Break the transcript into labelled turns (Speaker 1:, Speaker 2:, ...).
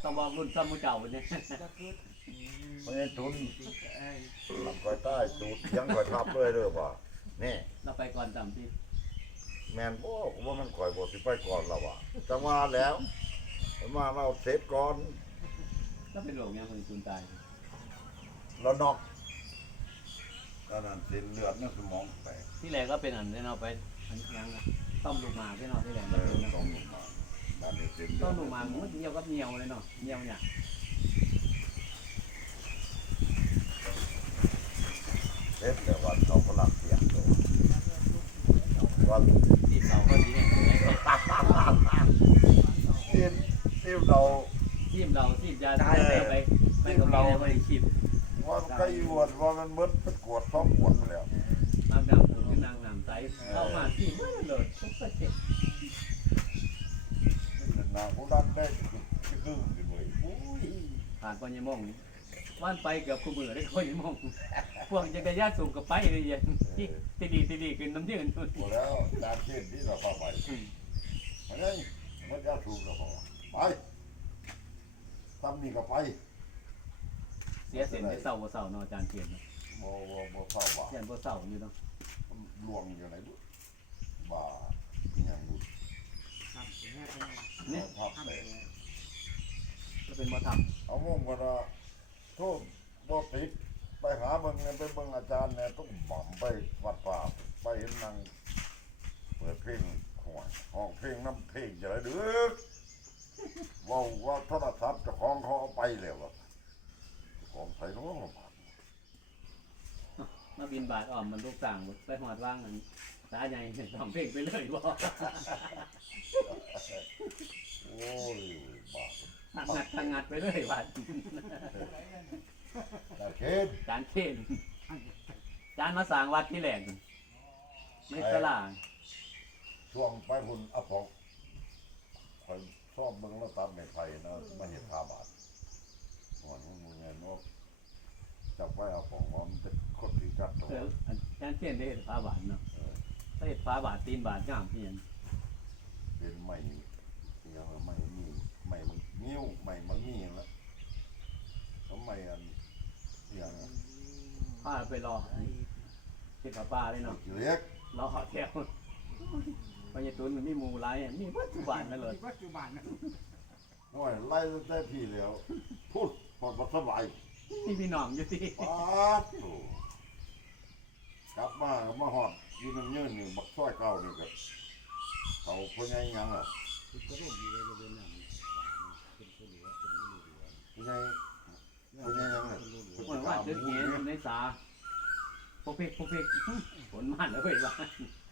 Speaker 1: ต้องบอกรุ่นซ้ำมือเก่าเนี่ย
Speaker 2: ไม่ได้ทุนลำคอยใต้ตูดยังคอยทับเลยเด้อป่ะนี่
Speaker 1: เราไปก่อนจำที่
Speaker 2: แมนบ่ว่ามันคอยบ่สิไปก่อนแล้วว่ะจังว่าแล้วมาเราเสร็จก่อน
Speaker 1: แล้วเป็นโรคยังคนสูญตาย
Speaker 2: แล้วนอกตอนนั้นเส้นเลือดในสมองแตก
Speaker 1: ที่แรกก็เป็นอันนี้เราไปอันยังต้มลูกหมากที่เราที่แรก
Speaker 2: ต้องหนุนมาบ้านนี้เส้นเลื
Speaker 1: ต้
Speaker 2: อ
Speaker 1: ม
Speaker 2: ด
Speaker 1: ลูกหมากมันเหี่ยวกับเหี่ยวเลยเนาะเหี่ยวเนี่ย
Speaker 2: เสร็จแต่วันเขาก็ลักเสียงตัววัน
Speaker 1: ที่เสาก็ดีเนี่ย
Speaker 2: ที่เรา
Speaker 1: ทีมเราทีมยาได้ไปกับเราไปขีด
Speaker 2: ว่าใกล้หวดว่ามันมืดเป็นกวดท้องปวดแล้ว
Speaker 1: น้ำดำคือนางน้ำใสเข้ามาที่ไม่เลยทุกประเทศ
Speaker 2: เป็นนางผู้ดันได้คือขึ้นเลยอุ้ย
Speaker 1: ผ่านปัญญามองวันไปเกือบคู่มือได้ปัญญามองพวกจักรยานสูงกับไปเลยยังตีดีขึ้นน้ำยืน
Speaker 2: หมดแล้วดานเช่นที่เราเข้าไปไปเลยมันจะถูกแล้วพอไปทำนี่ก็ไป
Speaker 1: เสียเส้นไปเสาเสาเนาะอาจารย์เขียน
Speaker 2: บ่เข้าบ่า
Speaker 1: เขียนบ่เสาอยู่เนาะ
Speaker 2: ลวงอยู่ไหนบุบ่าอย่างบุ
Speaker 1: นี่
Speaker 2: ทับเลย
Speaker 1: จะเป็นบ่ท
Speaker 2: เอามุ่งก็ว่าโทษบ่ติดไปหาเบิ่งไปเบิ่งอาจารย์เนี่ยต้องบ่มไปวัดป่าไปเห็นนางเปิดเพลงห่วยห้องเพลงน้ำเพลงจะไรเด้อว่าโทรศัพท์เจ้าของเขาเอาไปแล้วอะของใส่น้อง
Speaker 1: ำมาบินบาทอ้อมมันลูกต่างไปหอดว่างมันตาใหญ่สองเพลงไปเลยบ่
Speaker 2: โอ้ยบาป
Speaker 1: งัดไปเลยบาท
Speaker 2: แต่เคน
Speaker 1: จานเข่นจานมาสร้างวัดที่แหลกไม่สลา
Speaker 2: ช่วงไปคุณอภอกคอยชอบเบิ่งแล้วตัดไม้ไผ่นะมาเห็นผ้าบาทก่อนมึงไงเนาะจับไว้เอาของว่ามันจะคดถือกัดตัว
Speaker 1: จานเข่นได้เห็นฟ้าบาทเนาะได้เห็นฟ้าบาทตีนบาทงามเพียง
Speaker 2: เป็นไม้ยังไม้มีไม้มันนิ้วไม้มันมีแล้วแล้วไม้อันอย่าง
Speaker 1: ผ้าไปรอเก็บป้าเลยเนาะ
Speaker 2: เล็ก
Speaker 1: รอแถวพญาตุนมันมีหมูไรมีปัจจุบันนั่นเลย
Speaker 3: ปัจจุบัน
Speaker 2: โอ้ยไล่ตั้งแต่พี่แล้วพูดพอดสบาย
Speaker 1: มีพี่น้องอยู่ที่
Speaker 2: ป๊าดโถกลับมาหอดยืนน้ำยืนนี่บักซ้อยเก่านี่ก็เขาพ่อใหญ่ยังอ่ะพ่อใหญ่ยังอ่ะ
Speaker 1: เหมือนว่าเดือดเหี้ยในสาพวกเพกฝนมันเลยว่า